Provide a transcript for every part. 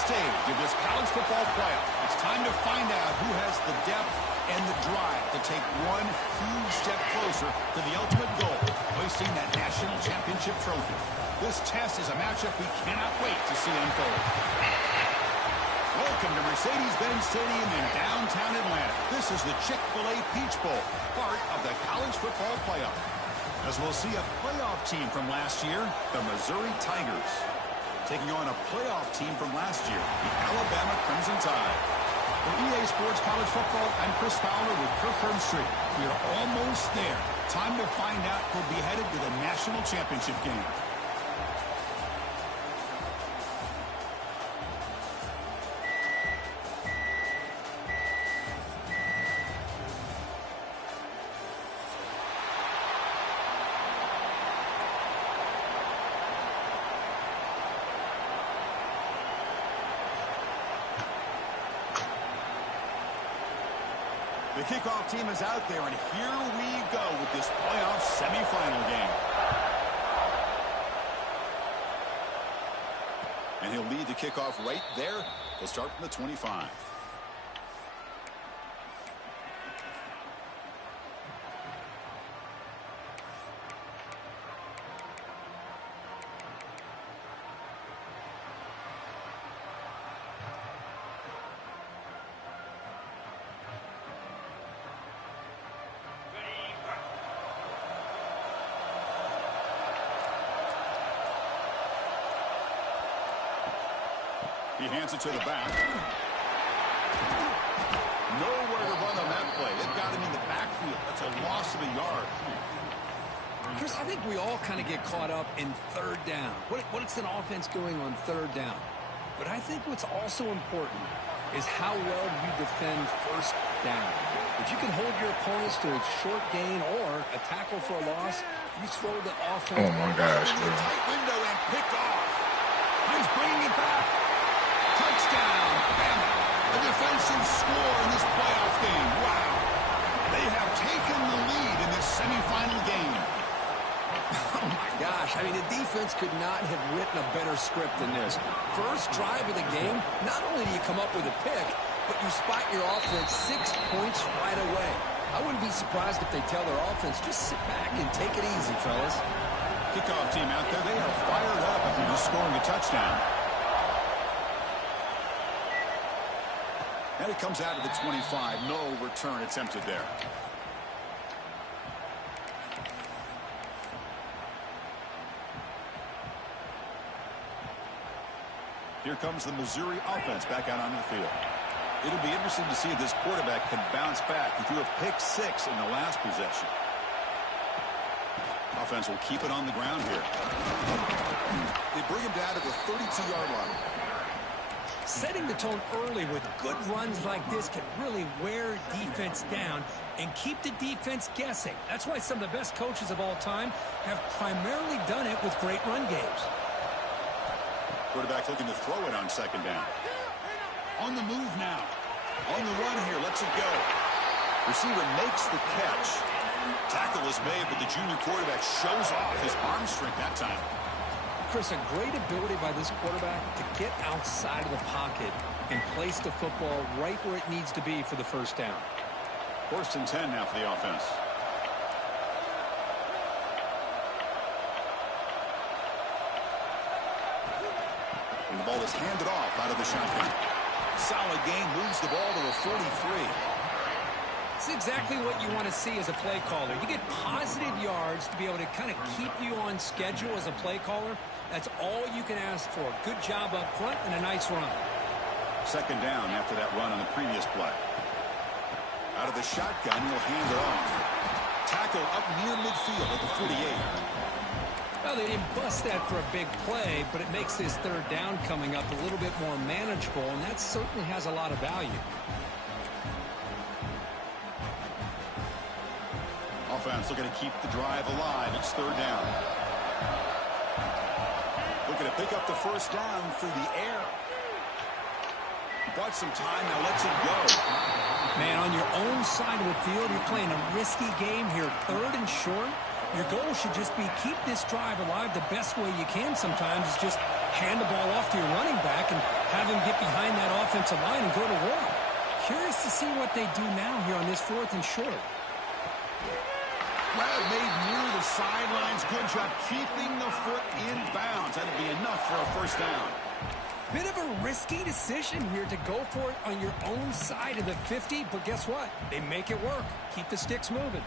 stage of this college football playoff. It's time to find out who has the depth and the drive to take one huge step closer to the ultimate goal, hoisting that national championship trophy. This test is a matchup we cannot wait to see unfold. Welcome to Mercedes-Benz Stadium in downtown Atlanta. This is the Chick-fil-A Peach Bowl, part of the college football playoff. As we'll see a playoff team from last year, the Missouri Tigers, taking on a playoff team from last year, the Alabama Crimson Tide. For EA Sports College Football, I'm Chris Fowler with Kirk Herbstreit. We are almost there. Time to find out who'll be headed to the national championship game. The kickoff team is out there, and here we go with this playoff semifinal game. And he'll lead the kickoff right there. He'll start from the 25. He hands it to the back. Nowhere to run on that play. They've got him in the backfield. That's a loss of a yard. Chris, I think we all kind of get caught up in third down. What's an offense doing on third down? But I think what's also important is how well you defend first down. If you can hold your opponents to a short gain or a tackle for a loss, you throw the offense. Oh, my gosh, bro. Tight window and picked off. He's bringing it back. Touchdown, Bama. A defensive score in this playoff game. Wow. They have taken the lead in this semifinal game. Oh, my gosh. I mean, the defense could not have written a better script than this. First drive of the game, not only do you come up with a pick, but you spot your offense 6 points right away. I wouldn't be surprised if they tell their offense, just sit back and take it easy, fellas. Kickoff team out there, they are fired up after just scoring a touchdown. And it comes out of the 25. No return attempted there. Here comes the Missouri offense back out onto the field. It'll be interesting to see if this quarterback can bounce back. He threw a pick 6 in the last possession. Offense will keep it on the ground here. They bring him down to the 32-yard line. Setting the tone early with good runs like this can really wear defense down and keep the defense guessing. That's why some of the best coaches of all time have primarily done it with great run games. Quarterback looking to throw it on second down. On the move now. On the run here. Lets it go. Receiver makes the catch. Tackle is made, but the junior quarterback shows off his arm strength that time. Chris, a great ability by this quarterback to get outside of the pocket and place the football right where it needs to be for the first down. 1st and 10 now for the offense. And the ball is handed off out of the shotgun. Solid gain, moves the ball to a 43. It's exactly what you want to see as a play caller. You get positive yards to be able to kind of keep you on schedule as a play caller. That's all you can ask for. Good job up front and a nice run. Second down after that run on the previous play. Out of the shotgun, he'll hand it off. Tackle up near midfield at the 48. Well, they didn't bust that for a big play, but it makes this third down coming up a little bit more manageable, and that certainly has a lot of value. Offense looking to keep the drive alive. It's third down. Looking to pick up the first down through the air. Bought some time, now lets it go. Man, on your own side of the field, you're playing a risky game here. 3rd and short. Your goal should just be keep this drive alive the best way you can sometimes is just hand the ball off to your running back and have him get behind that offensive line and go to work. Curious to see what they do now here on this 4th and short. Well, made near the sidelines. Good job keeping the foot in bounds. That'll be enough for a first down. Bit of a risky decision here to go for it on your own side of the 50, but guess what? They make it work. Keep the sticks moving.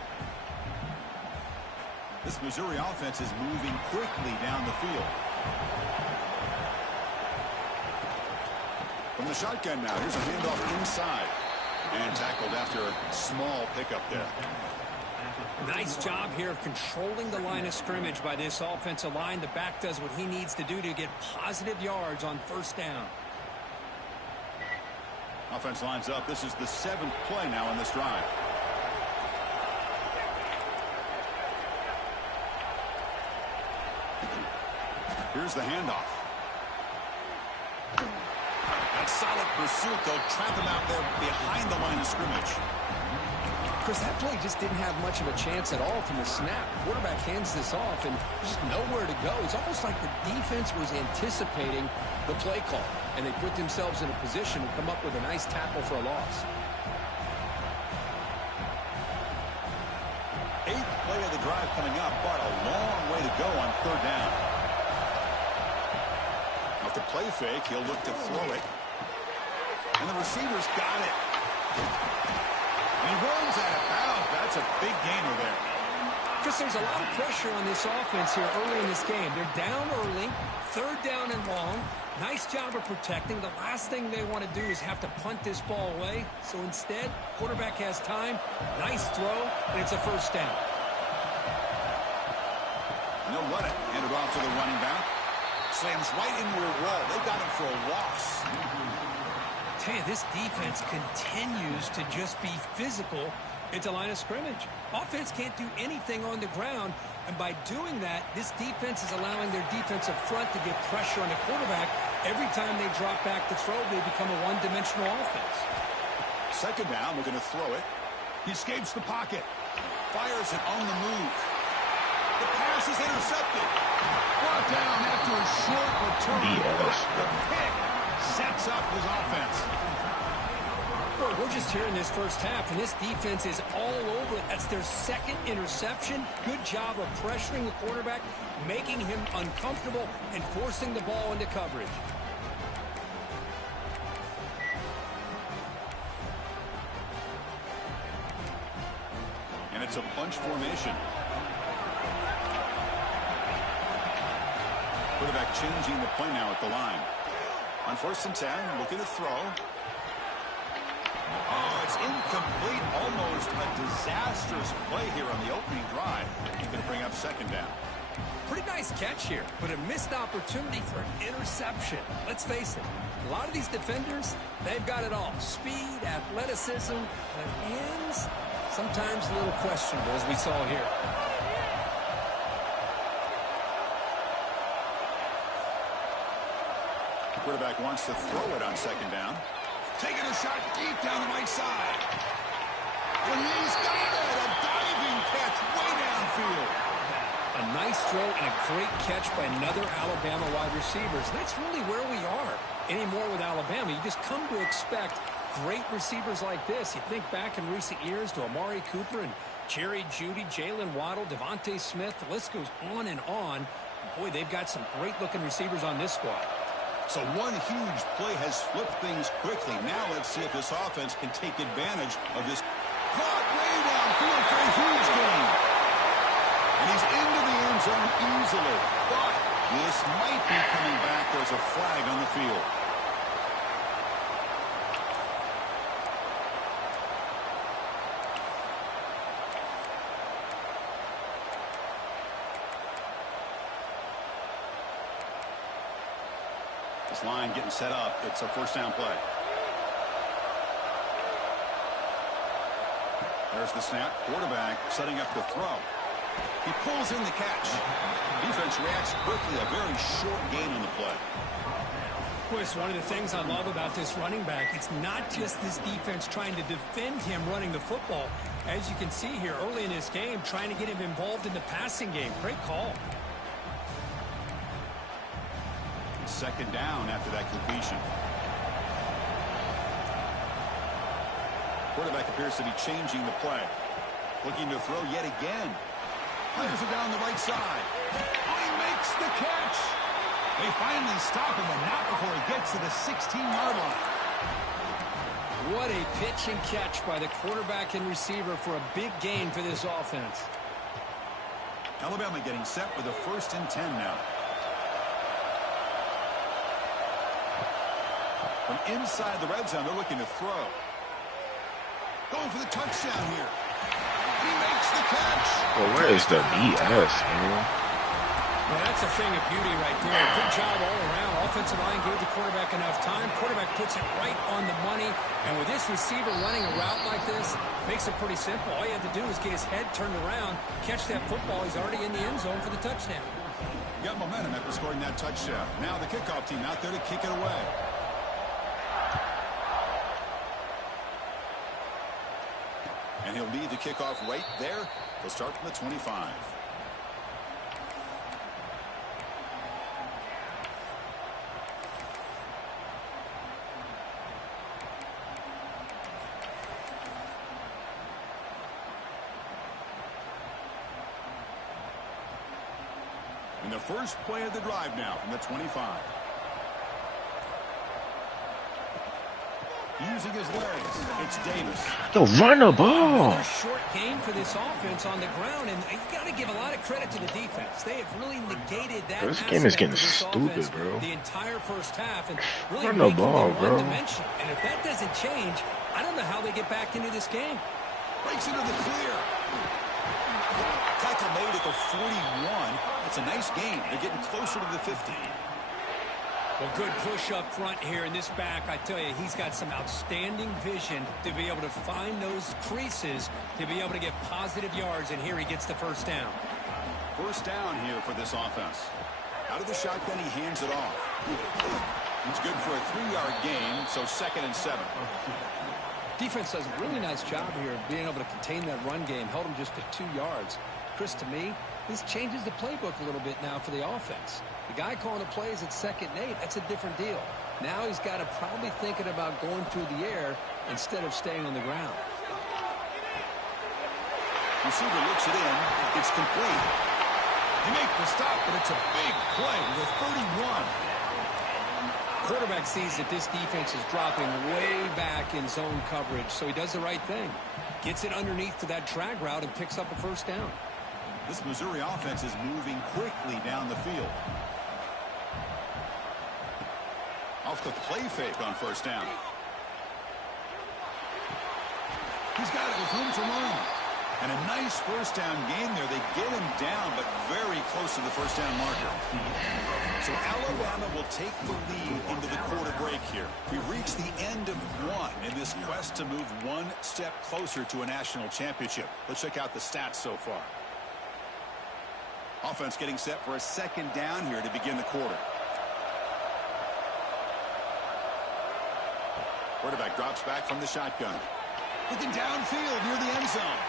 This Missouri offense is moving quickly down the field. From the shotgun now, here's a handoff inside. And tackled after a small pickup there. Nice job here of controlling the line of scrimmage by this offensive line. The back does what he needs to do to get positive yards on first down. Offense lines up. This is the 7th play now in this drive. Here's the handoff. That solid pursuit, though, trap him out there behind the line of scrimmage. Chris, that play just didn't have much of a chance at all from the snap. Quarterback hands this off and just nowhere to go. It's almost like the defense was anticipating the play call, and they put themselves in a position to come up with a nice tackle for a loss. 8th play of the drive coming up, but a long way to go on 3rd down. Off the play fake, he'll look to throw it. And the receiver's got it. And he rolls out of bounds. That's a big gainer there. Chris, there's a lot of pressure on this offense here early in this game. They're down early, 3rd down and long. Nice job of protecting. The last thing they want to do is have to punt this ball away. So instead, quarterback has time. Nice throw, and it's a first down. And they'll run it. Hand it off to the running back. Slams right into a wall. They got him for a loss. Tell you, this defense continues to just be physical at the line of scrimmage. Offense can't do anything on the ground, and by doing that, this defense is allowing their defensive front to get pressure on the quarterback. Every time they drop back to throw, they become a one-dimensional offense. 2nd down, they're going to throw it. He escapes the pocket. Fires it on the move. The pass is intercepted. Brought down after a short return. The pick sets up his offense. Well, we're just here in this first half, and this defense is all over it. That's their 2nd interception. Good job of pressuring the quarterback, making him uncomfortable, and forcing the ball into coverage. And it's a bunch formation. Quarterback changing the play now at the line. On 1st and 10, looking to throw. Oh, it's incomplete. Almost a disastrous play here on the opening drive. He's going to bring up 2nd down. Pretty nice catch here, but a missed opportunity for an interception. Let's face it, a lot of these defenders, they've got it all. Speed, athleticism, but hands, sometimes a little questionable, as we saw here. The quarterback wants to throw it on 2nd down. Taking a shot deep down the right side. And he's got it! A diving catch way downfield. A nice throw and a great catch by another Alabama wide receiver. And that's really where we are anymore with Alabama. You just come to expect great receivers like this. You think back in recent years to Amari Cooper and Jerry Jeudy, Jalen Waddle, Devontae Smith. The list goes on and on. Boy, they've got some great-looking receivers on this squad. So one huge play has flipped things quickly. Now let's see if this offense can take advantage of this. Caught way downfield for a huge gain. And he's into the end zone easily. But this might be coming back. There's a flag on the field. This line getting set up. It's a 1st down play. There's the snap. Quarterback setting up the throw. He pulls in the catch. Defense reacts quickly. A very short gain on the play. Well, it's one of the things I love about this running back. It's not just this defense trying to defend him running the football. As you can see here early in this game, trying to get him involved in the passing game. Great call. 2nd down after that completion. Quarterback appears to be changing the play. Looking to throw yet again. Fires it down the right side. Oh, he makes the catch. They finally stop him, but not before he gets to the 16-yard line. What a pitch and catch by the quarterback and receiver for a big gain for this offense. Alabama getting set with a 1st and 10 now. From inside the red zone, they're looking to throw. Going for the touchdown here. He makes the catch. Well, where is the BS, man? Well, that's a thing of beauty right there. Good job all around. Offensive line gave the quarterback enough time. Quarterback puts it right on the money. And with this receiver running a route like this, makes it pretty simple. All you have to do is get his head turned around, catch that football. He's already in the end zone for the touchdown. Got momentum after scoring that touchdown. Now the kickoff team out there to kick it away. And he'll lead the kickoff right there. He'll start from the 25. And the first play of the drive now from the 25. Using his legs, it's Davis. Yo, run the ball. Another short game for this offense on the ground, and you got to give a lot of credit to the defense. They have really negated that. This game is getting stupid, offense, bro. The entire first half, and really Run the making ball, them bro. one-dimensional. And if that doesn't change, I don't know how they get back into this game. Breaks into the clear. Tackle made at the 41. It's a nice game. They're getting closer to the 50. Well, good push up front here in this back. I tell you, he's got some outstanding vision to be able to find those creases, to be able to get positive yards, and here he gets the first down. First down here for this offense. Out of the shotgun, he hands it off. It's good for a 3-yard gain, so 2nd and 7. Defense does a really nice job here of being able to contain that run game, held him just to 2 yards. Chris, to me, this changes the playbook a little bit now for the offense. The guy calling the plays at 2nd and 8, that's a different deal. Now he's got to probably thinking about going through the air instead of staying on the ground. Receiver looks it in. It's complete. They make the stop, but it's a big play with a 31. Quarterback sees that this defense is dropping way back in zone coverage, so he does the right thing. Gets it underneath to that drag route and picks up a first down. This Missouri offense is moving quickly down the field. Off the play fake on first down. He's got it with room to run. And a nice first down gain there. They get him down, but very close to the first down marker. So Alabama will take the lead into the quarter break here. We reach the end of one in this quest to move one step closer to a national championship. Let's check out the stats so far. Offense getting set for a 2nd down here to begin the quarter. Quarterback drops back from the shotgun. Looking downfield near the end zone.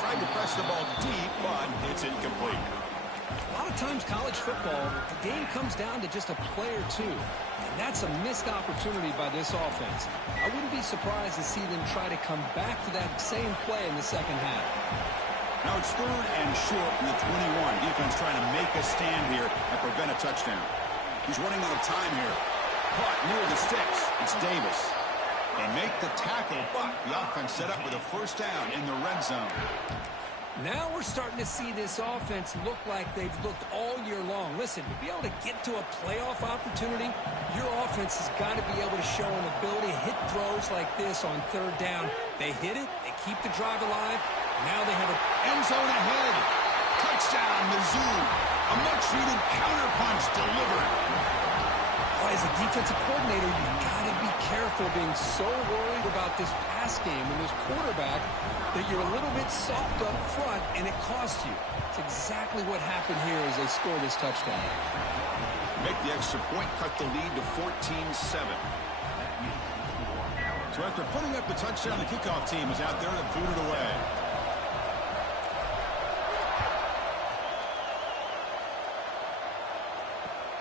Tried to press the ball deep, but it's incomplete. A lot of times college football, the game comes down to just a play or two. And that's a missed opportunity by this offense. I wouldn't be surprised to see them try to come back to that same play in the second half. Now it's 3rd and short from the 21. Defense trying to make a stand here and prevent a touchdown. He's running out of time here. Caught near the sticks. It's Davis. They make the tackle, but the offense set up with a first down in the red zone. Now we're starting to see this offense look like they've looked all year long. Listen, to be able to get to a playoff opportunity, your offense has got to be able to show an ability to hit throws like this on 3rd down. They hit it, they keep the drive alive. Now they have an End zone ahead. Touchdown, Mizzou. A much-needed counterpunch delivered. As a defensive coordinator, you've got to be careful being so worried about this pass game and this quarterback that you're a little bit soft up front and it costs you. It's exactly what happened here as they score this touchdown. Make the extra point, cut the lead to 14-7. So after putting up the touchdown, the kickoff team is out there to boot it away.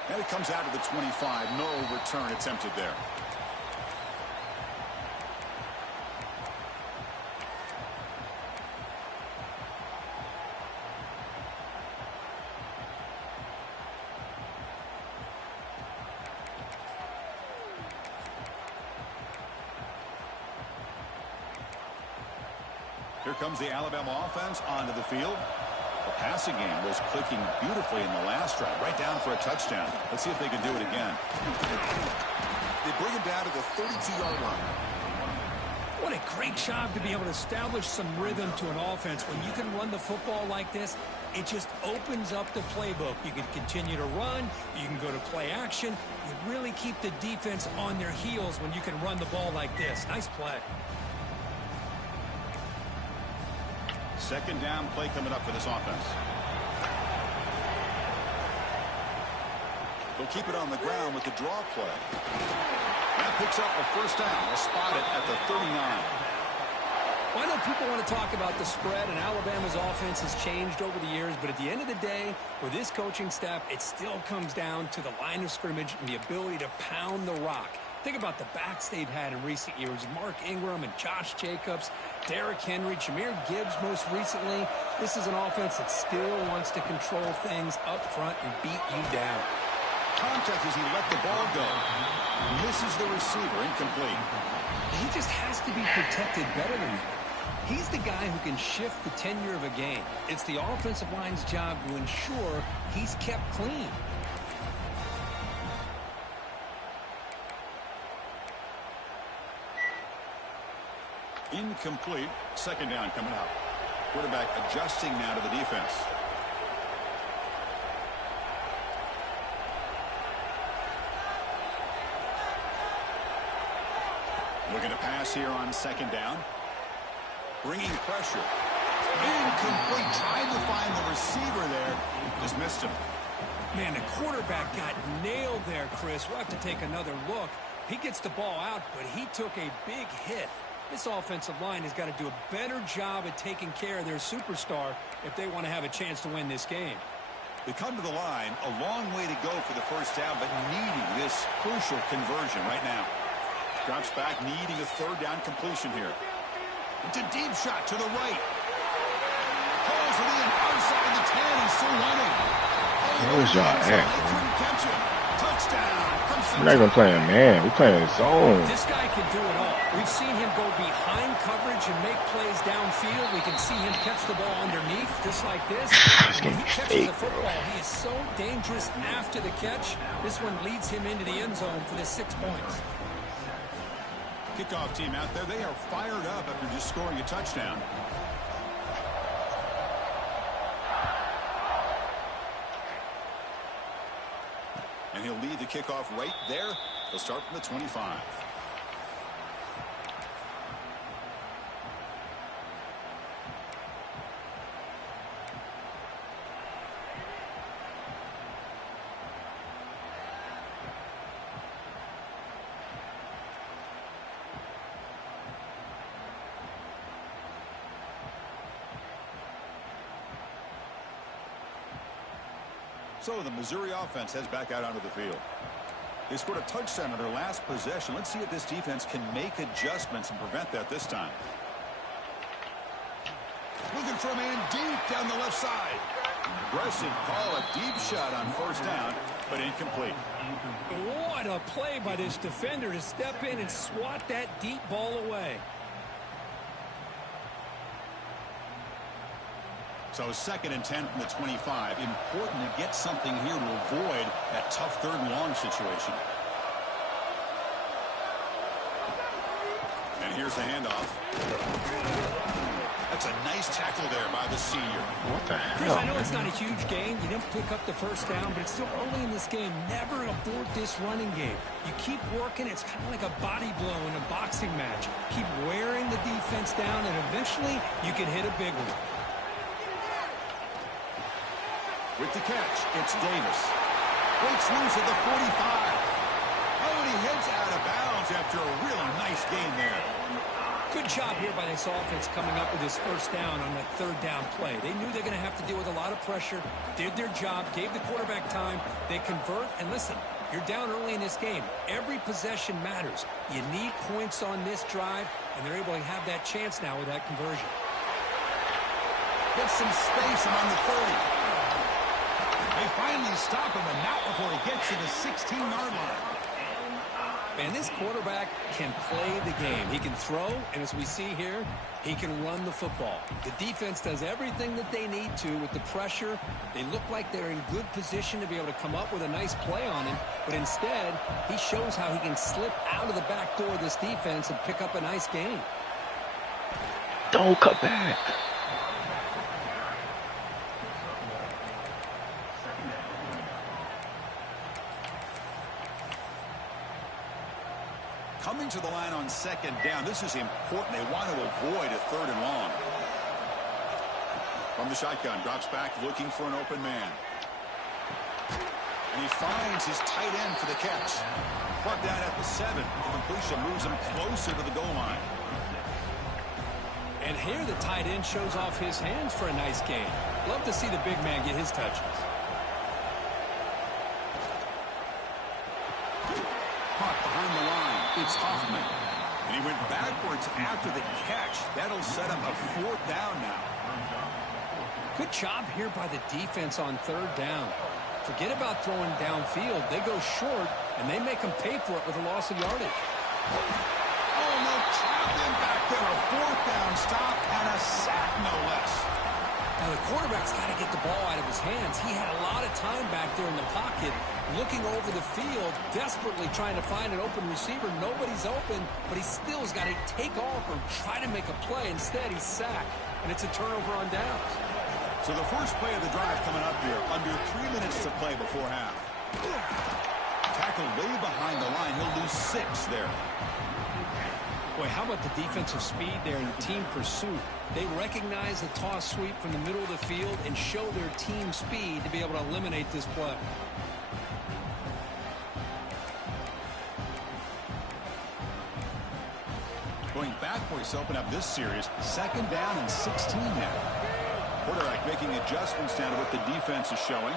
And it comes out to the 25. No return attempted there. Here comes the Alabama offense onto the field. The passing game was clicking beautifully in the last drive, right down for a touchdown. Let's see if they can do it again. They bring it down to the 32-yard line. What a great job to be able to establish some rhythm to an offense. When you can run the football like this, it just opens up the playbook. You can continue to run. You can go to play action. You really keep the defense on their heels when you can run the ball like this. Nice play. Second down play coming up for this offense. They'll keep it on the ground with the draw play. That picks up a first down. They'll spot it at the 39. Well, I know people want to talk about the spread, and Alabama's offense has changed over the years, but at the end of the day, with this coaching staff, it still comes down to the line of scrimmage and the ability to pound the rock. Think about the backs they've had in recent years. Mark Ingram and Josh Jacobs, Derrick Henry, Jahmyr Gibbs most recently. This is an offense that still wants to control things up front and beat you down. Contact as he let the ball go. Misses the receiver, incomplete. He just has to be protected better than that. He's the guy who can shift the tenure of a game. It's the offensive line's job to ensure he's kept clean. Incomplete. Second down coming up. Quarterback adjusting now to the defense. Looking to pass here on second down. Bringing pressure. Incomplete. Tried to find the receiver there. Just missed him. Man, the quarterback got nailed there, Chris. We'll have to take another look. He gets the ball out, but he took a big hit. This offensive line has got to do a better job at taking care of their superstar if they want to have a chance to win this game. They come to the line. A long way to go for the first down, but needing this crucial conversion right now. Drops back, needing a third down completion here. It's a deep shot to the right. Pulls it in, outside the 10. He's still running. Where's y'all at, man? Couldn't catch him. Touchdown. We're not even playing man. We're playing zone. This guy can do it all. We've seen him go behind coverage and make plays downfield. We can see him catch the ball underneath, just like this. When he catches the football, he is so dangerous after the catch. This one leads him into the end zone for the 6 points. Kickoff team out there. They are fired up after just scoring a touchdown. And he'll lead the kickoff right there. He'll start from the 25. So the Missouri offense heads back out onto the field. They scored a touchdown on their last possession. Let's see if this defense can make adjustments and prevent that this time. Looking for a man deep down the left side. Aggressive call, a deep shot on first down, but incomplete. What a play by this defender to step in and swat that deep ball away. So second and 10 from the 25. Important to get something here to avoid that tough third and long situation. And here's the handoff. That's a nice tackle there by the senior. What the Chris, hell? I know it's not a huge gain. You didn't pick up the first down, but it's still early in this game. Never abort this running game. You keep working. It's kind of like a body blow in a boxing match. Keep wearing the defense down, and eventually you can hit a big one. With the catch, it's Davis. Breaks loose at the 45. Oh, and he heads out of bounds after a really nice gain there. Good job here by this offense coming up with his first down on that third down play. They knew they're going to have to deal with a lot of pressure, did their job, gave the quarterback time. They convert, and listen, you're down early in this game. Every possession matters. You need points on this drive, and they're able to have that chance now with that conversion. Gets some space among the 30. They finally stop him, and not before he gets to the 16-yard line. Man, this quarterback can play the game. He can throw, and as we see here, he can run the football. The defense does everything that they need to with the pressure. They look like they're in good position to be able to come up with a nice play on him, but instead, he shows how he can slip out of the back door of this defense and pick up a nice gain. Don't cut back. Coming to the line on second down. This is important. They want to avoid a 3rd and long. From the shotgun, drops back looking for an open man. And he finds his tight end for the catch. Brought down at the 7. The completion moves him closer to the goal line. And here the tight end shows off his hands for a nice gain. Love to see the big man get his touches. Caught behind the line. It's Hoffman. And he went backwards after the catch. That'll set him a 4th down now. Good job here by the defense on 3rd down. Forget about throwing downfield. They go short, and they make them pay for it with a loss of yardage. Oh, no, trapped him back there. A 4th down stop and a sack, no less. Now, the quarterback's got to get the ball out of his hands. He had a lot of time back there in the pocket, looking over the field, desperately trying to find an open receiver. Nobody's open, but he still has got to take off or try to make a play. Instead, he's sacked, and it's a turnover on downs. So the first play of the drive coming up here, under 3 minutes to play before half. Tackled way behind the line. He'll lose 6 there. Boy, how about the defensive speed there in team pursuit? They recognize the toss sweep from the middle of the field and show their team speed to be able to eliminate this play. Going backwards to open up this series. 2nd down and 16 now. Quarterback making adjustments down to what the defense is showing.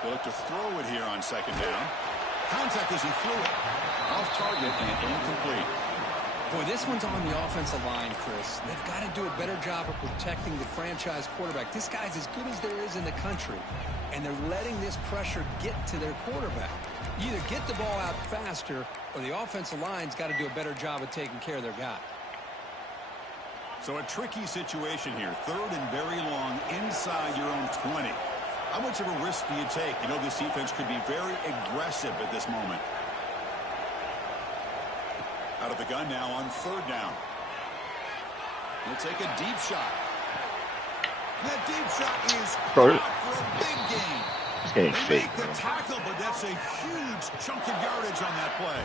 They'll look to throw it here on 2nd down. Contact as he threw it. Off target and incomplete. Boy, this one's on the offensive line, Chris. They've got to do a better job of protecting the franchise quarterback. This guy's as good as there is in the country, and they're letting this pressure get to their quarterback. You either get the ball out faster, or the offensive line's got to do a better job of taking care of their guy. So a tricky situation here. 3rd and very long inside your own 20. How much of a risk do you take? You know this defense could be very aggressive at this moment. Out of the gun now on 3rd down. He'll take a deep shot. That deep shot is for a big gain. It's getting They fake, make the tackle, but that's a huge chunk of yardage on that play.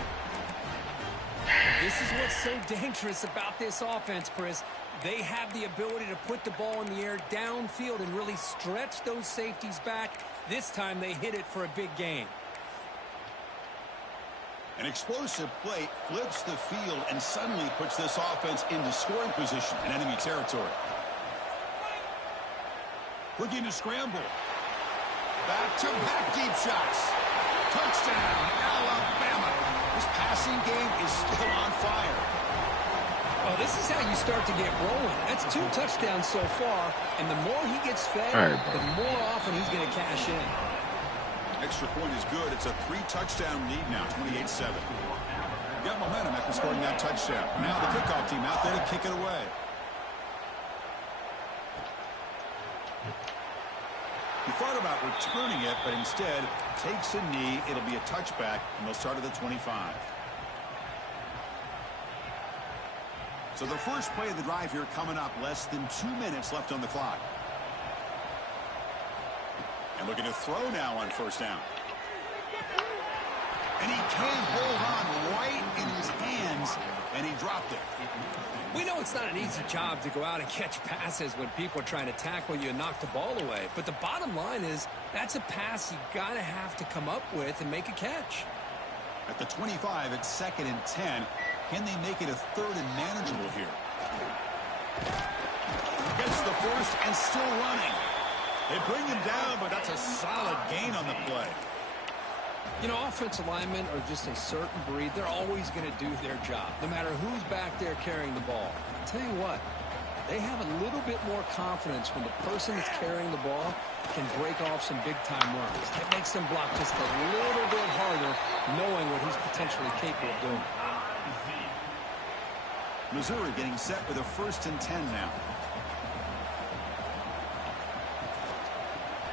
This is what's so dangerous about this offense, Chris. They have the ability to put the ball in the air downfield and really stretch those safeties back. This time they hit it for a big gain. An explosive play flips the field and suddenly puts this offense into scoring position in enemy territory. Looking to scramble. Back-to-back deep shots. Touchdown, Alabama. This passing game is still on fire. Well, this is how you start to get rolling. That's 2 touchdowns so far, and the more he gets fed, the more often he's going to cash in. Extra point is good. It's a 3-touchdown lead now, 28-7. Got momentum after scoring that touchdown. Now the kickoff team out there to kick it away. He thought about returning it, but instead takes a knee. It'll be a touchback, and they'll start at the 25. So the first play of the drive here coming up. Less than 2 minutes left on the clock. And looking to throw now on 1st down. And he can't hold on right in his hands, and he dropped it. We know it's not an easy job to go out and catch passes when people are trying to tackle you and knock the ball away. But the bottom line is that's a pass you got to have to come up with and make a catch. At the 25, it's 2nd and 10. Can they make it a 3rd and manageable here? Gets the first and still running. They bring him down, but that's a solid gain on the play. You know, offensive linemen are just a certain breed. They're always going to do their job, no matter who's back there carrying the ball. I'll tell you what, They have a little bit more confidence when the person that's carrying the ball can break off some big-time runs. That makes them block just a little bit harder, knowing what he's potentially capable of doing. Missouri getting set with a 1st and 10 now.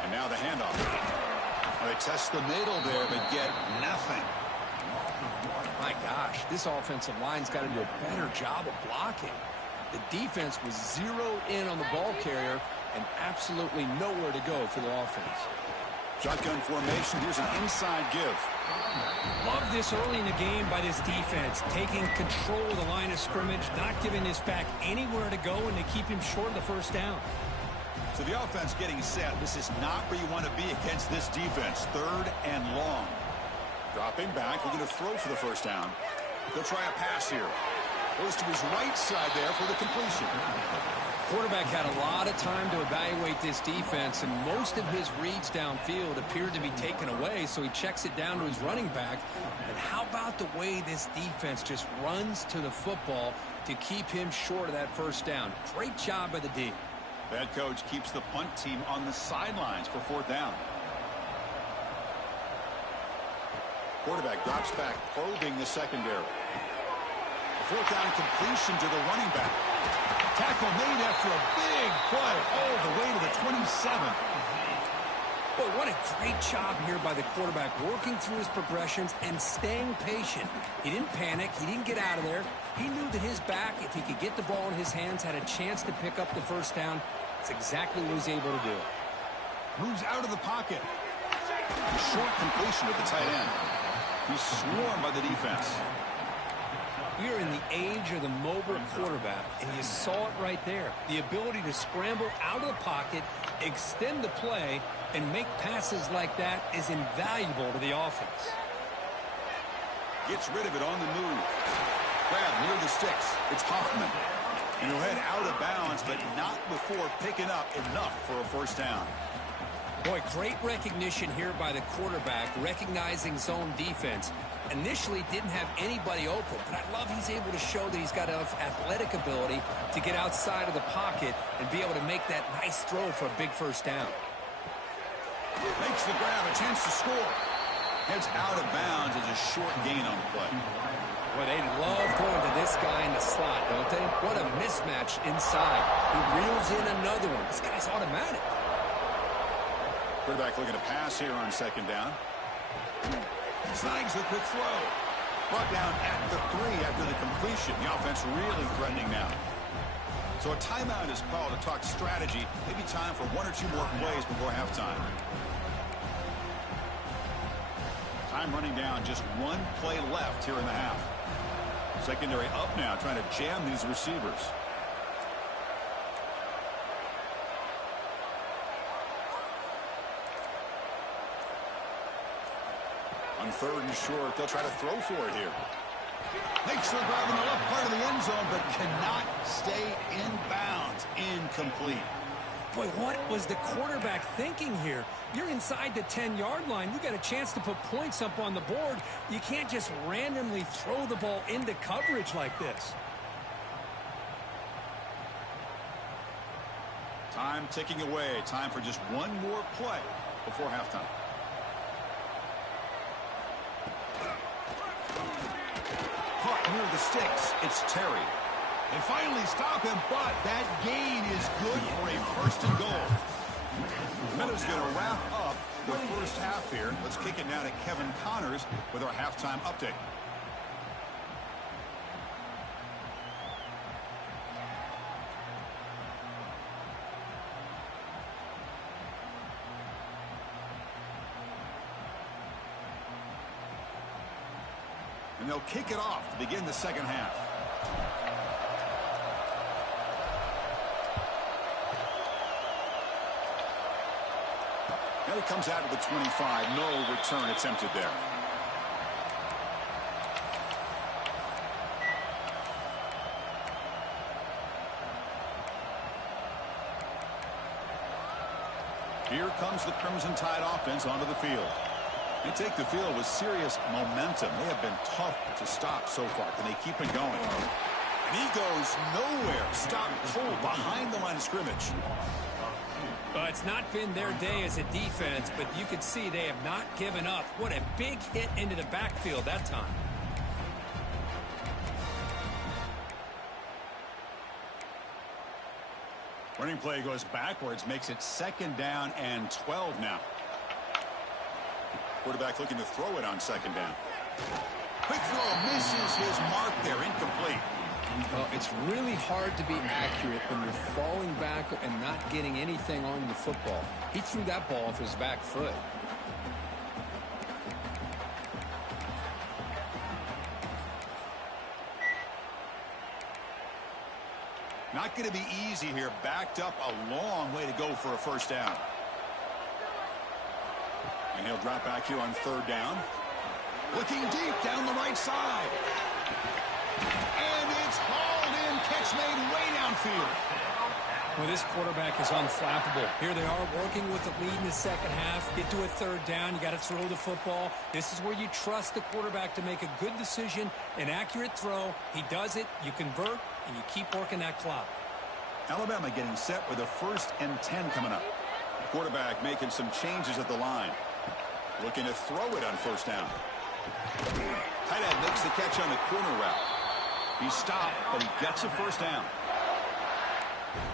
And now the handoff. They test the middle there, but get nothing. My gosh, this offensive line's got to do a better job of blocking. The defense was zeroed in on the ball carrier and absolutely nowhere to go for the offense. Shotgun formation. Here's an inside give. Love this early in the game by this defense, taking control of the line of scrimmage, not giving this back anywhere to go, and they keep him short of the 1st down. So the offense getting set. This is not where you want to be against this defense. 3rd and long. Dropping back. We're going to throw for the 1st down. They'll try a pass here. Goes to his right side there for the completion. Quarterback had a lot of time to evaluate this defense, and most of his reads downfield appeared to be taken away, so he checks it down to his running back. And how about the way this defense just runs to the football to keep him short of that 1st down? Great job by the D. That coach keeps the punt team on the sidelines for 4th down. Quarterback drops back, probing the secondary. 4th down completion to the running back. Tackle made after a big play all the way to the 27. Boy, what a great job here by the quarterback, working through his progressions and staying patient. He didn't panic. He didn't get out of there. He knew that his back, if he could get the ball in his hands, had a chance to pick up the 1st down. That's exactly what he was able to do. Moves out of the pocket. Short completion with the tight end. He's swarmed by the defense. We are in the age of the mobile quarterback, and you saw it right there. The ability to scramble out of the pocket, extend the play, and make passes like that is invaluable to the offense. Gets rid of it on the move. Grab near the sticks. It's Hoffman. And he'll head out of bounds, but not before picking up enough for a 1st down. Boy, great recognition here by the quarterback, recognizing zone defense. Initially didn't have anybody open, but I love he's able to show that he's got enough athletic ability to get outside of the pocket and be able to make that nice throw for a big 1st down. Makes the grab, a chance to score. Heads out of bounds as a short gain on the play. Boy, they love going to this guy in the slot, don't they? What a mismatch inside. He reels in another one. This guy's automatic. Quarterback looking to pass here on 2nd down. Snags the quick throw. Brought down at the 3 after the completion. The offense really threatening now. So a timeout is called to talk strategy. Maybe time for 1 or 2 more plays before halftime. Time running down. Just 1 play left here in the half. Secondary up now, trying to jam these receivers. On 3rd and short, they'll try to throw for it here. Makes the grab in the left part of the end zone, but cannot stay in bounds. Incomplete. Boy, what was the quarterback thinking here? You're inside the 10-yard line. You got a chance to put points up on the board. You can't just randomly throw the ball into coverage like this. Time ticking away. Time for just 1 more play before halftime. Caught near the sticks. It's Terry. They finally stop him, but that gain is good for a 1st and goal. Minutes going to wrap up the 1st half here. Let's kick it down to Kevin Connors with our halftime update. And they'll kick it off to begin the 2nd half. And it comes out to the 25. No return attempted there. Here comes the Crimson Tide offense onto the field. They take the field with serious momentum. They have been tough to stop so far. Can they keep it going? And he goes nowhere. Stopped cold behind the line of scrimmage. Well, it's not been their day as a defense, but you can see they have not given up. What a big hit into the backfield that time. Running play goes backwards, makes it 2nd down and 12 now. Quarterback looking to throw it on 2nd down. Quick throw, misses his mark there, incomplete. Well, it's really hard to be accurate when you're falling back and not getting anything on the football. He threw that ball off his back foot. Not going to be easy here. Backed up a long way to go for a 1st down. And he'll drop back here on 3rd down. Looking deep down the right side. And it's hauled in. Catch made way downfield. Well, this quarterback is unflappable. Here they are working with the lead in the 2nd half. Get to a 3rd down. You got to throw the football. This is where you trust the quarterback to make a good decision, an accurate throw. He does it. You convert, and you keep working that clock. Alabama getting set with a 1st and 10 coming up. Quarterback making some changes at the line. Looking to throw it on 1st down. Tight end makes the catch on the corner route. He stopped, but he gets a 1st down.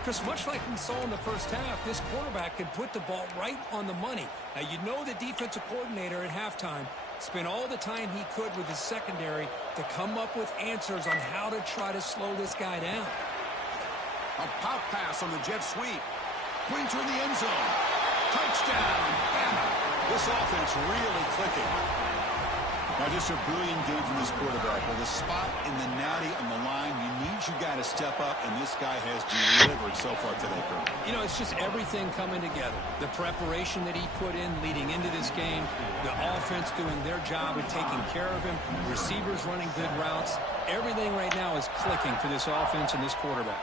Chris, much like we saw in the 1st half, this quarterback can put the ball right on the money. Now, you know the defensive coordinator at halftime spent all the time he could with his secondary to come up with answers on how to try to slow this guy down. A pop pass on the jet sweep. Pointer in the end zone. Touchdown, Bama. This offense really clicking. Now just a brilliant game from this quarterback. With a spot in the natty on the line, you need your guy to step up, and this guy has delivered so far today, Kurt. You know, it's just everything coming together. The preparation that he put in leading into this game, the offense doing their job of taking care of him, receivers running good routes. Everything right now is clicking for this offense and this quarterback.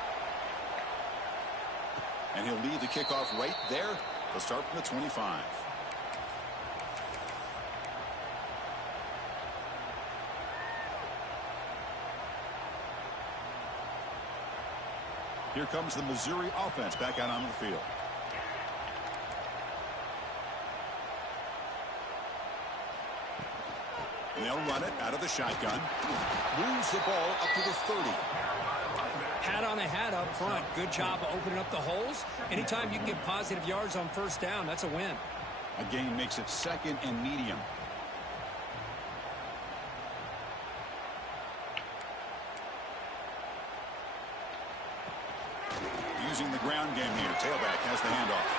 And he'll lead the kickoff right there. They'll start from the 25. Here comes the Missouri offense back out onto the field. And they'll run it out of the shotgun. Moves the ball up to the 30. Hat on a hat up front. Good job of opening up the holes. Anytime you can get positive yards on 1st down, that's a win. A gain makes it 2nd and medium. Using the ground game here. Tailback has the handoff.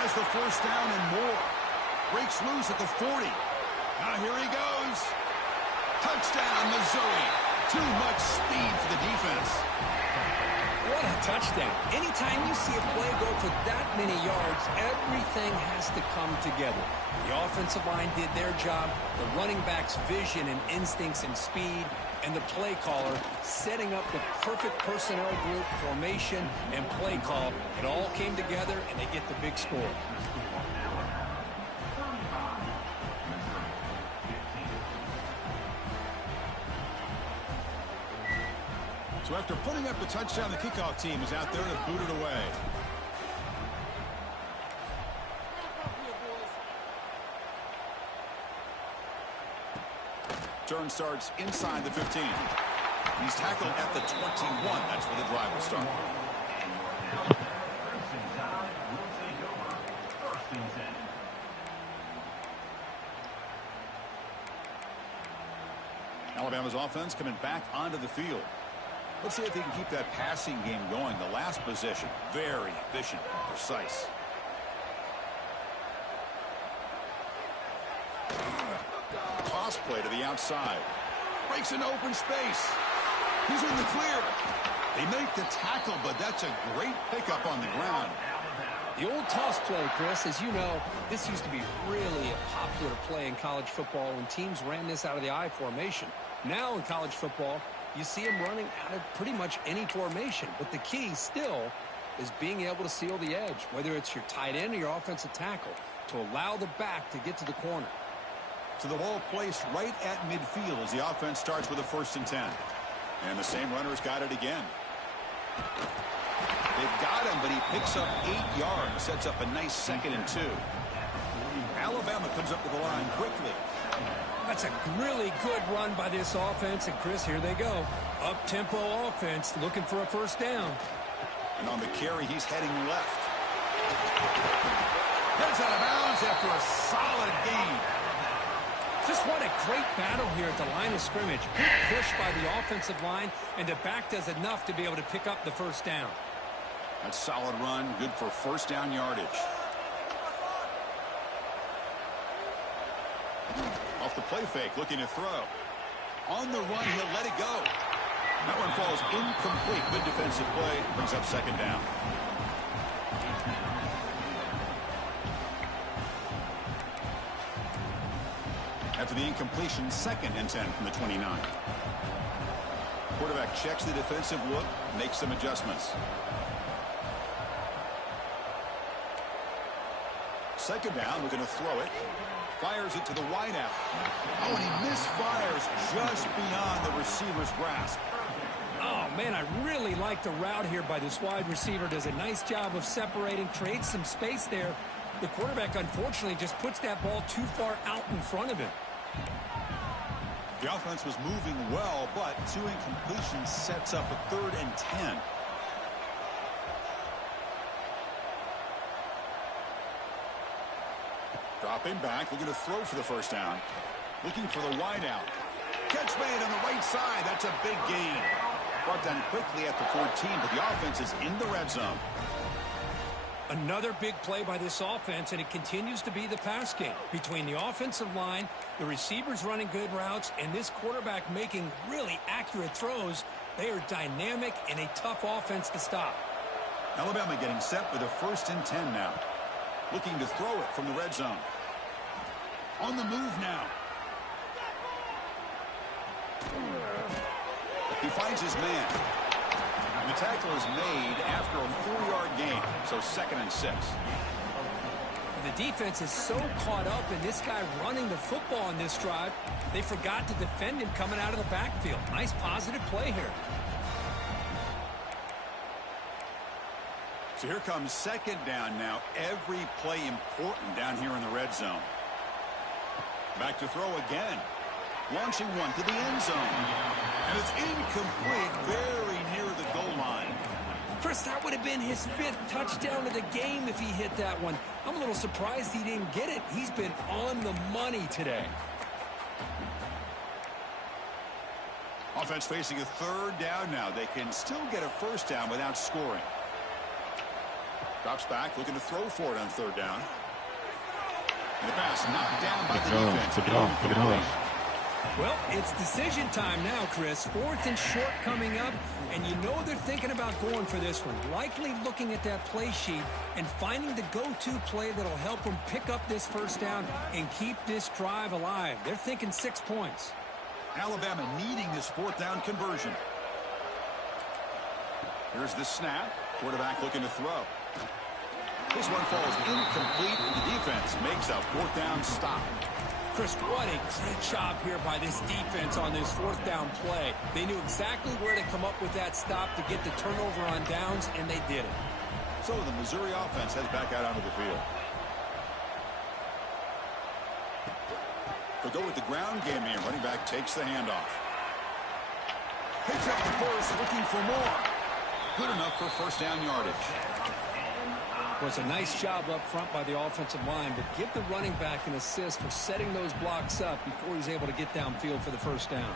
Has the 1st down and more. Breaks loose at the 40. Now here he goes. Touchdown, Missouri. Too much speed for the defense. What a touchdown. Anytime you see a play go for that many yards, everything has to come together. The offensive line did their job, the running back's vision and instincts and speed, and the play caller setting up the perfect personnel group, formation, and play call. It all came together, and they get the big score. So after putting up the touchdown, the kickoff team is out there to boot it away. Turn starts inside the 15. He's tackled at the 21. That's where the drive will start. Alabama's offense coming back onto the field. Let's see if they can keep that passing game going. The last possession, very efficient and precise. Toss play to the outside. Breaks into open space. He's in the clear. They make the tackle, but that's a great pickup on the ground. The old toss play, Chris, as you know, this used to be really a popular play in college football when teams ran this out of the I formation. Now in college football, you see them running out of pretty much any formation. But the key still is being able to seal the edge, whether it's your tight end or your offensive tackle, to allow the back to get to the corner. So the ball placed right at midfield as the offense starts with a 1st and 10. And the same runner's got it again. They've got him, but he picks up 8 yards. Sets up a nice 2nd and 2. Alabama comes up to the line quickly. That's a really good run by this offense. And, Chris, here they go. Up-tempo offense looking for a first down. And on the carry, he's heading left. Heads out of bounds after a solid gain. Just what a great battle here at the line of scrimmage. Good push by the offensive line, and the back does enough to be able to pick up the first down. That's a solid run, good for first down yardage. Off the play fake, looking to throw. On the run, he'll let it go. That one falls incomplete. Good defensive play, brings up 2nd down. After the incompletion, 2nd and 10 from the 29. Quarterback checks the defensive look, makes some adjustments. 2nd down, looking to throw it. Fires it to the wideout. Oh, and he misfires just beyond the receiver's grasp. Oh, man, I really like the route here by this wide receiver. Does a nice job of separating, creates some space there. The quarterback, unfortunately, just puts that ball too far out in front of him. The offense was moving well, but 2 incompletions sets up a 3rd and 10. Dropping back, looking to throw for the first down. Looking for the wideout. Catch made on the right side. That's a big gain. Brought down quickly at the 14, but the offense is in the red zone. Another big play by this offense, and it continues to be the pass game. Between the offensive line, the receivers running good routes, and this quarterback making really accurate throws, they are dynamic and a tough offense to stop. Alabama getting set with a 1st and 10 now. Looking to throw it from the red zone. On the move now. He finds his man. And the tackle is made after a 4-yard gain, so 2nd and 6. The defense is so caught up in this guy running the football on this drive, they forgot to defend him coming out of the backfield. Nice positive play here. So here comes 2nd down now. Every play important down here in the red zone. Back to throw again. Launching one to the end zone. And it's incomplete, very near the goal line. Chris, that would have been his 5th touchdown of the game if he hit that one. I'm a little surprised he didn't get it. He's been on the money today. Offense facing a 3rd down now. They can still get a first down without scoring. Drops back, looking to throw for it on 3rd down. And the pass knocked down by the defense. Good job. Well, it's decision time now, Chris. 4th and short coming up, and you know they're thinking about going for this one. Likely looking at that play sheet and finding the go-to play that'll help them pick up this first down and keep this drive alive. They're thinking 6 points. Alabama needing this 4th down conversion. Here's the snap. Quarterback looking to throw. This one falls incomplete, and the defense makes a 4th down stop. Chris, what a great job here by this defense on this 4th down play. They knew exactly where to come up with that stop to get the turnover on downs, and they did it. So the Missouri offense heads back out onto the field. They'll go with the ground game here. Running back takes the handoff. Picks up the first, looking for more. Good enough for first down yardage. Well, it's a nice job up front by the offensive line, but give the running back an assist for setting those blocks up before he's able to get downfield for the first down.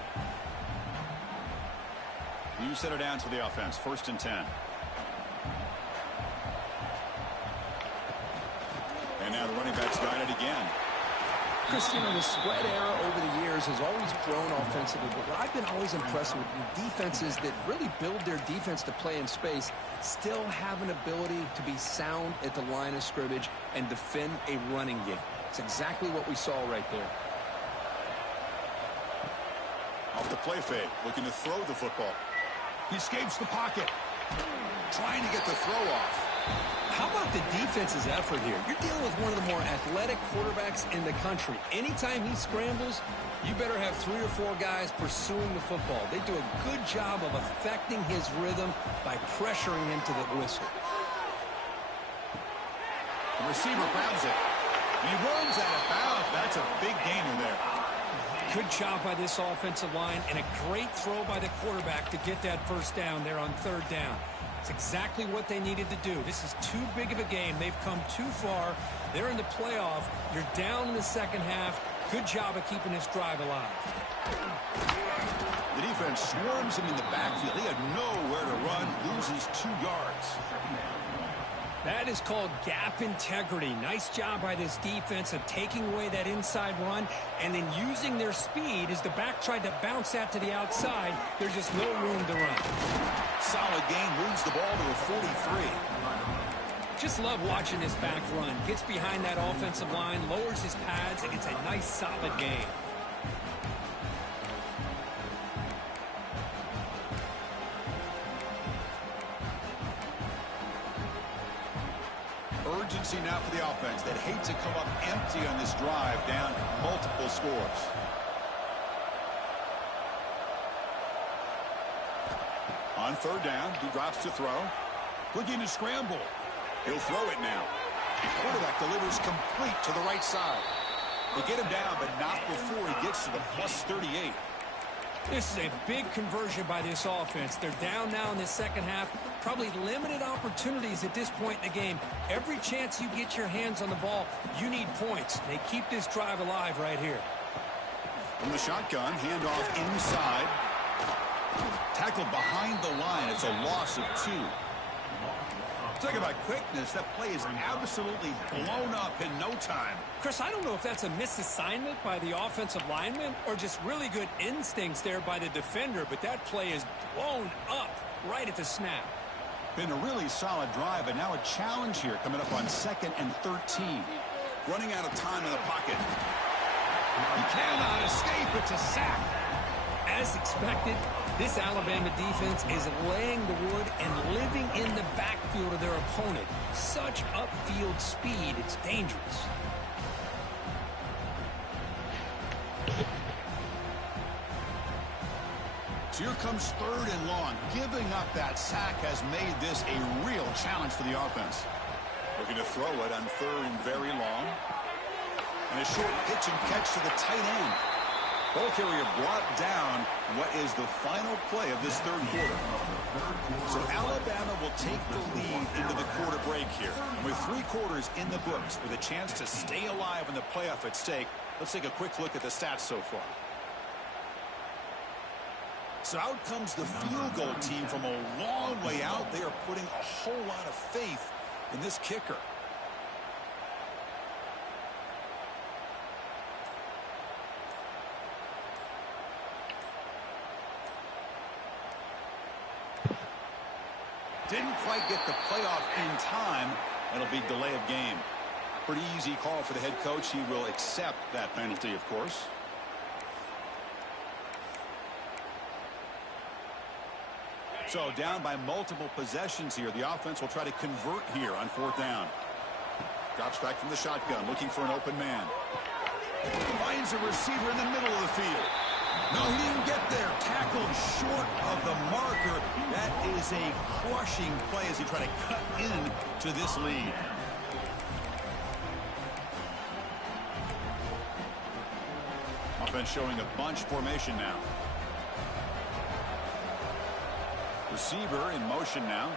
You set it down to the offense. 1st and 10. And now the running back's got it again. Chris, you know, the spread era over the years has always grown offensively, but what I've been always impressed with defenses that really build their defense to play in space still have an ability to be sound at the line of scrimmage and defend a running game. It's exactly what we saw right there. Off the play fake, looking to throw the football. He escapes the pocket. Trying to get the throw off. How about the defense's effort here? You're dealing with one of the more athletic quarterbacks in the country. Anytime he scrambles, you better have 3 or 4 guys pursuing the football. They do a good job of affecting his rhythm by pressuring him to the whistle. The receiver grabs it. He runs out of bounds. That's a big gainer there. Good job by this offensive line and a great throw by the quarterback to get that first down there on 3rd down. It's exactly what they needed to do. This is too big of a game. They've come too far. They're in the playoff. You're down in the second half. Good job of keeping this drive alive. The defense swarms him in the backfield. He had nowhere to run, loses 2 yards. That is called gap integrity. Nice job by this defense of taking away that inside run and then using their speed as the back tried to bounce that to the outside. There's just no room to run. Solid gain, moves the ball to a 43. Just love watching this back run. Gets behind that offensive line, lowers his pads, and it's a nice, solid game. Urgency now for the offense that hates to come up empty on this drive, down multiple scores. On 3rd down, he drops to throw. Looking to scramble. He'll throw it now. The quarterback delivers complete to the right side. They get him down, but not before he gets to the +38. This is a big conversion by this offense. They're down now in the second half. Probably limited opportunities at this point in the game. Every chance you get your hands on the ball, you need points. They keep this drive alive right here. From the shotgun, handoff inside. Tackled behind the line. It's a loss of 2. Talk about quickness. That play is absolutely blown up in no time. Chris, I don't know if that's a misassignment by the offensive lineman or just really good instincts there by the defender, but that play is blown up right at the snap. Been a really solid drive, but now a challenge here coming up on 2nd and 13. Running out of time in the pocket. He cannot escape. It's a sack. As expected, this Alabama defense is laying the wood and living in the backfield of their opponent. Such upfield speed, it's dangerous. So here comes 3rd and long. Giving up that sack has made this a real challenge for the offense. Looking to throw it on 3rd and very long. And a short pitch and catch to the tight end. Ball carrier brought down what is the final play of this 3rd quarter. So Alabama will take the lead into the quarter break here. With 3 quarters in the books with a chance to stay alive in the playoff at stake, let's take a quick look at the stats so far. So out comes the field goal team from a long way out. They are putting a whole lot of faith in this kicker. Didn't quite get the playoff in time. It'll be delay of game. Pretty easy call for the head coach. He will accept that penalty, of course. So down by multiple possessions here. The offense will try to convert here on 4th down. Drops back from the shotgun, looking for an open man. Finds a receiver in the middle of the field. No, he didn't get there. Tackled short of the marker. That is a crushing play as he tried to cut into this lead. Offense showing a bunch formation now. Receiver in motion now.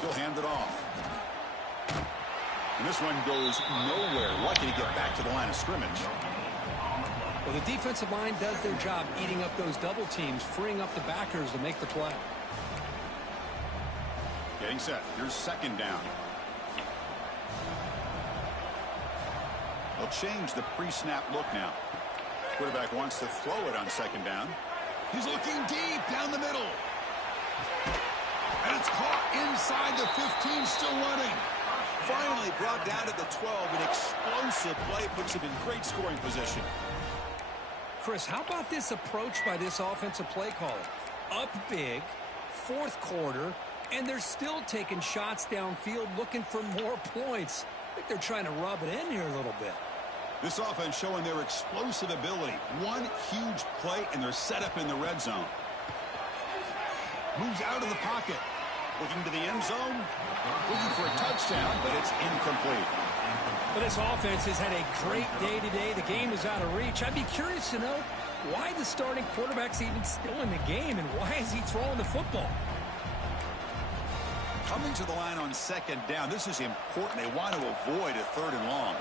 He'll hand it off. And this one goes nowhere. Lucky to get back to the line of scrimmage. Well, the defensive line does their job eating up those double teams, freeing up the backers to make the play. Getting set. Here's 2nd down. They'll change the pre-snap look now. Quarterback wants to throw it on 2nd down. He's looking deep down the middle. And it's caught inside the 15, still running. Finally brought down to the 12. An explosive play puts him in great scoring position. Chris, how about this approach by this offensive play caller? Up big, fourth quarter, and they're still taking shots downfield looking for more points. I think they're trying to rub it in here a little bit. This offense showing their explosive ability. One huge play, and they're set up in the red zone. Moves out of the pocket. Looking to the end zone. Looking for a touchdown, but it's incomplete. But this offense has had a great day today. The game is out of reach. I'd be curious to know why the starting quarterback's even still in the game, and why is he throwing the football? Coming to the line on second down. This is important. They want to avoid a 3rd and long.